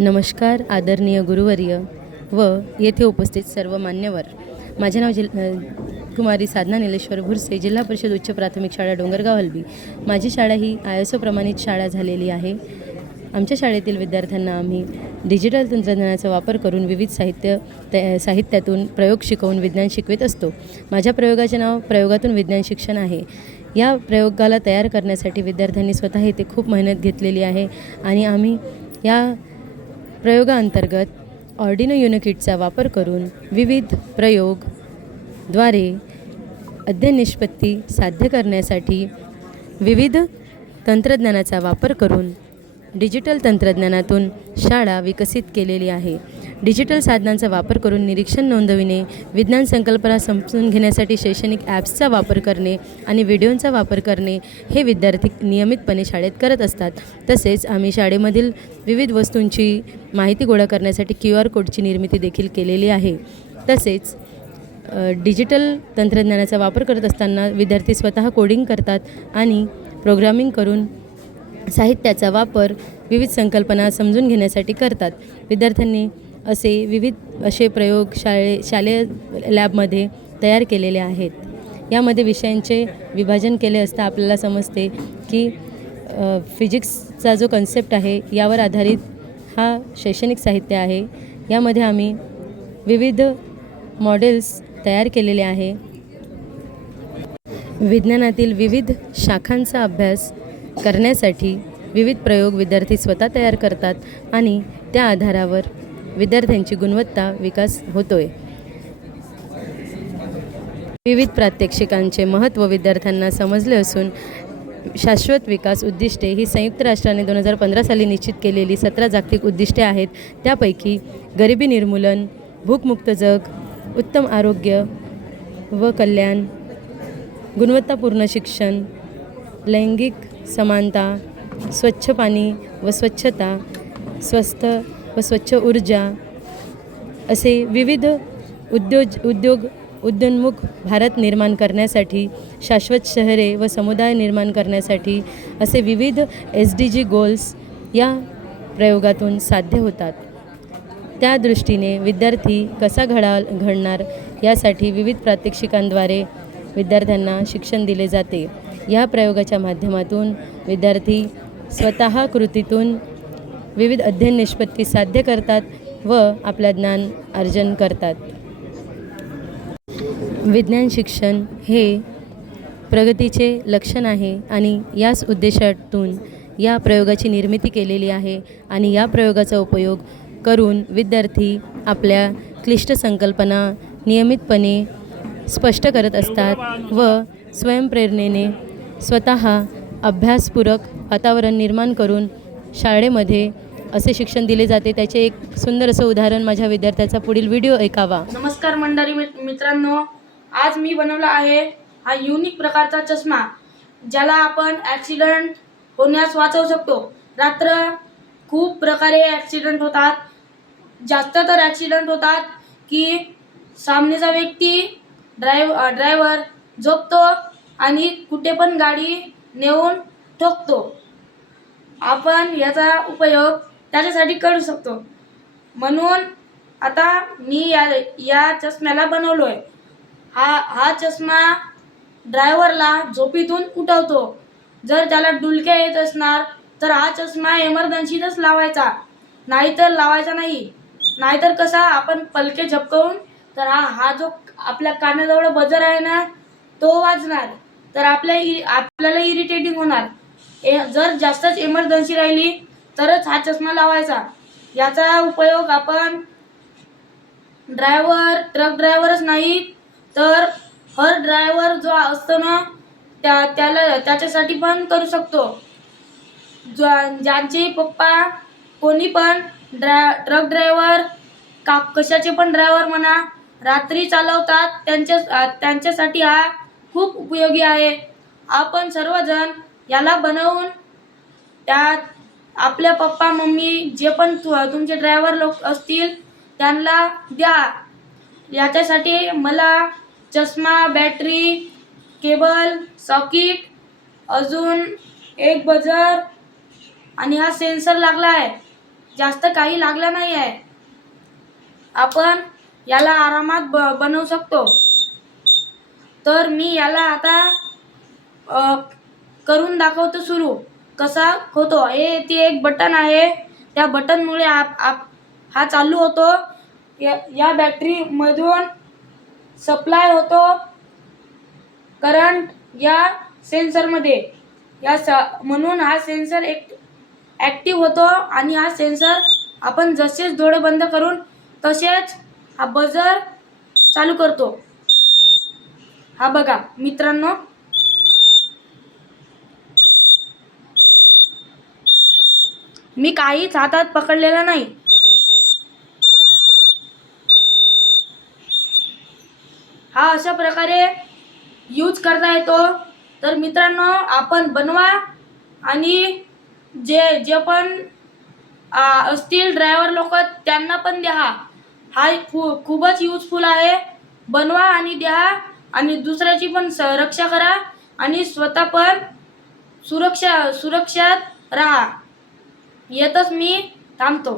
नमस्कार आदरणीय गुरुवर्य व येथे उपस्थित सर्व मान्यवर. माझे नाव कुमारी साधना निलेश्वर भुरसे, जिल्हा परिषद उच्च प्राथमिक शाळा डोंगरगाव हलबी. माझी शाळा ही ISO प्रमाणित शाळा झालेली आहे. आमच्या शाळेतील विद्यार्थ्यांना आम्ही डिजिटल तंत्रज्ञानाचा वापर करून विविध साहित्यातून प्रयोग शिकवून विज्ञान शिकवित असतो. माझ्या प्रयोगाचे नाव प्रयोगातून विज्ञान शिक्षण आहे. या प्रयोगाला तयार करण्यासाठी विद्यार्थ्यांनी स्वतः इथे खूप मेहनत घेतलेली आहे आणि आम्ही या प्रयोगाअंतर्गत ऑर्डिनो युनिकिटचा वापर करून विविध प्रयोगद्वारे अध्ययन निष्पत्ती साध्य करण्यासाठी विविध तंत्रज्ञानाचा वापर करून डिजिटल तंत्रज्ञानातून शाळा विकसित केलेली आहे. डिजिटल साधनांचा वापर करून निरीक्षण नोंदविणे, विज्ञान संकल्पना समजून घेण्यासाठी शैक्षणिक ॲप्सचा वापर करणे आणि व्हिडिओंचा वापर करणे हे विद्यार्थी नियमितपणे शाळेत करत असतात. तसेच आम्ही शाळेमधील विविध वस्तूंची माहिती गोळा करण्यासाठी QR कोडची निर्मिती देखील केलेली आहे. तसेच डिजिटल तंत्रज्ञानाचा वापर करत असताना विद्यार्थी स्वतः कोडिंग करतात आणि प्रोग्रामिंग करून साहित्याचा वापर विविध संकल्पना समजून घेण्यासाठी करतात. विद्यार्थ्यांनी विविध प्रयोग शालेय लॅबमध्ये तयार केलेले आहेत. यामध्ये विषयांचे विभाजन केले असता आपल्याला समजते की फिजिक्सचा जो कन्सेप्ट आहे यावर आधारित हा शैक्षणिक साहित्य आहे. यामध्ये आम्ही विविध मॉडेल्स तयार केलेले आहे. विज्ञानातील विविध शाखांचा अभ्यास करण्यासाठी विविध प्रयोग विद्यार्थी स्वतः तयार करतात आणि त्या आधारावर विद्यार्थ्यांची गुणवत्ता विकास होतोय. विविध प्रात्यक्षिकांचे महत्त्व विद्यार्थ्यांना समजले असून शाश्वत विकास उद्दिष्टे ही संयुक्त राष्ट्राने 2015 साली निश्चित केलेली 17 जागतिक उद्दिष्टे आहेत. त्यापैकी गरिबी निर्मूलन, भूकमुक्त जग, उत्तम आरोग्य व कल्याण, गुणवत्तापूर्ण शिक्षण, लैंगिक समानता, स्वच्छ पाणी व स्वच्छता, स्वस्थ व स्वच्छ ऊर्जा असे विविध उद्योन्मुख भारत निर्माण करण्यासाठी, शाश्वत शहरे व समुदाय निर्माण करण्यासाठी असे विविध SDG गोल्स या प्रयोगातून साध्य होतात. त्या दृष्टीने विद्यार्थी कसा घडणार यासाठी विविध प्रात्यक्षिकांद्वारे विद्यार्थ्यांना शिक्षण दिले जाते. या प्रयोगाच्या माध्यमातून विद्यार्थी स्वतः कृतीतून विविध अध्ययन निष्पत्ती साध्य करतात व आपल्या ज्ञान अर्जन करतात. विज्ञान शिक्षण हे प्रगतीचे लक्षण आहे आणि याच उद्देशातून या प्रयोगाची निर्मिती केलेली आहे आणि या प्रयोगाचा उपयोग करून विद्यार्थी आपल्या क्लिष्ट संकल्पना नियमितपणे स्पष्ट करत असतात व स्वयंप्रेरणेने स्वतः अभ्यासपूरक वातावरण निर्माण करून शाळेमध्ये असे शिक्षण दिले जाते. त्याचे एक सुंदर असं उदाहरण माझ्या विद्यार्थ्याचा पुढील व्हिडिओ ऐकावा. नमस्कार मंडळी मित्रांनो, आज मी बनवला आहे हा युनिक प्रकारचा चष्मा, ज्याला आपण ॲक्सिडेंट होण्यास वाचवू शकतो. रात्र खूप प्रकारे ॲक्सिडेंट होतात. जास्त तर ॲक्सिडेंट होतात की सामनेचा व्यक्ती ड्रायव्हर झोपतो आणि कुठे पण गाडी नेऊन ठोकतो. आपण याचा उपयोग त्याच्यासाठी करू शकतो. म्हणून आता मी या चष्म्याला बनवलोय. हा चष्मा ड्रायव्हरला झोपेतून उठवतो. जर त्याला डुलक्या येत असणार तर हा चष्मा इमर्जन्सीतच लावायचा, नाहीतर लावायचा नाही. नाहीतर कसा आपण पलके झपकवून तर हा जो आपल्या कानाजवळ बजर आहे ना तो वाजणार, तर आपल्याला इरिटेटिंग होणार. जर जास्तच इमर्जन्सी राहिली तरच हा चष्मा लावायचा. याचा उपयोग आपण ट्रक ड्रायव्हरच नाही तर हर ड्रायव्हर जो असतो ना त्याच्यासाठी पण करू शकतो. ज्यांचे पप्पा कोणी पण ट्रक ड्रायव्हर कशाचे पण ड्रायव्हर म्हणा रात्री चालवतात, त्यांच्यासाठी हा खूप उपयोगी आहे. आपण सर्वजण याला बनवून त्यात आपल्या पप्पा मम्मी जे पण तुमचे ड्रायव्हर लोक असतील त्यांना द्या. याच्यासाठी मला चष्मा, बॅटरी, केबल, सॉकेट, अजून एक बजर आणि हा सेन्सर लागला आहे. जास्त काही लागलं नाही आहे. आपण याला आरामात बनवू शकतो. तर मी याला आता करून दाखवतो सुरू कसा होतो. हे ती एक बटन आहे, त्या बटनमुळे हा चालू होतो. या बॅटरीमधून सप्लाय होतो करंट या सेन्सरमध्ये. म्हणून हा सेन्सर ॲक्टिव्ह होतो आणि हा सेन्सर आपण जसेच डोळे बंद करून तसेच हा बजर चालू करतो. हा बघा मित्रांनो, मी काहीच हातात पकडलेला नाही. हा अशा प्रकारे यूज करता येतो. तर मित्रांनो, आपण बनवा आणि जे पण असतील ड्रायव्हर लोक त्यांना पण द्या. हा खूपच युजफुल आहे. बनवा आणि द्या आणि दुसऱ्याची पण रक्षा करा आणि स्वतः पण सुरक्षात राहा. येतच मी थांबतो.